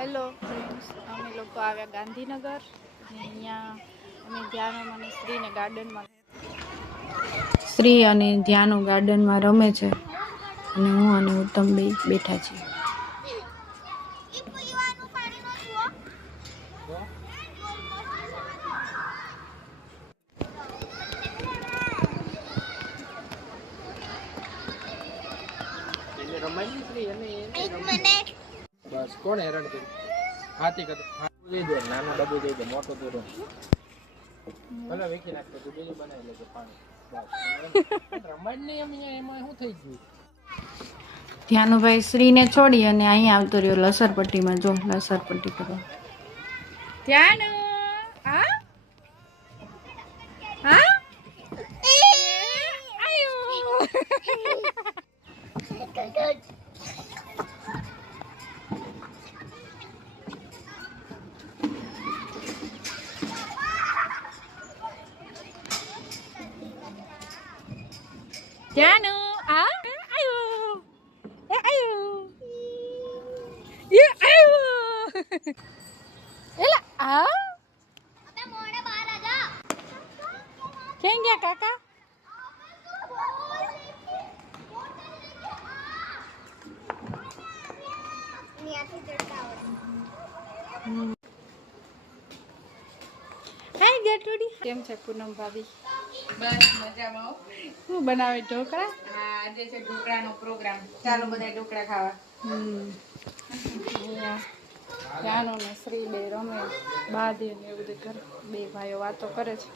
Hello friends, અમે લોકો આવ્યા ગાંધીનગર અને અહીંયા અમે ધ્યાનો અને શ્રીને ગાર્ડનમાં શ્રી અને ધ્યાનો ગાર્ડનમાં રમે છે અને હું અને ઉત્તમ બે બેઠા છીએ. બસ કોણ હેરાન કર્યું? હાથી કદ દઈ દે, નાના ડબ્બુ દઈ દે, મોટો પૂરો ભલે વેચી નાખતો તું, બીજું બનાવી લેજો પાણી. બસ રમાડ નહીં એમાં શું થઈ ગયું? ધ્યાનુભાઈ શ્રીને છોડી અને અહીંયા આવતો રહ્યો લસરપટ્ટીમાં. જો લસરપટ્ટી કરવા ધ્યાન. હા હા ધ્યાન. આ આયો એ આયો એ આયો એલા આ અબે મોડે બહાર આજા. ક્યાં ગયા કાકા? હાય ગટુડી, કેમ છે પૂનમ ભાભી? બસ મજામાં. શું બનાવે? ઢોકળા? હા, આજે છે ઢોકળાનો પ્રોગ્રામ. ચાલો બધા ઢોકળા ખાવા. અહીંયા ધ્યાનો ને શ્રી બે રમે, બાંધી ને એવું બધું કરે. બે ભાઈઓ વાતો કરે છે.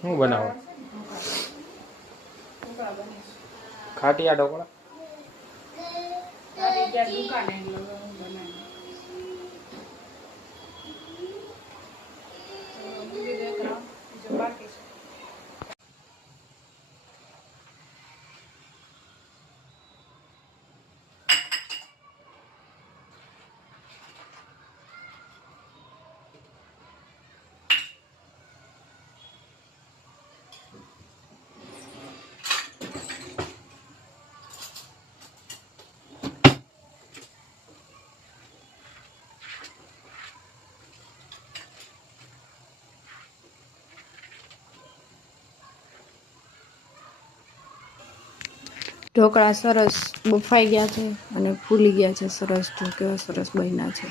શું બનાવો? ખાટિયા ઢોકળા. મારી ત્યાં દુકાન એટલે હવે હું બનાવી. બાકી છે. ઢોકળા સરસ બફાઈ ગયા છે અને ફૂલી ગયા છે સરસ. જો કેવા સરસ બન્યા છે.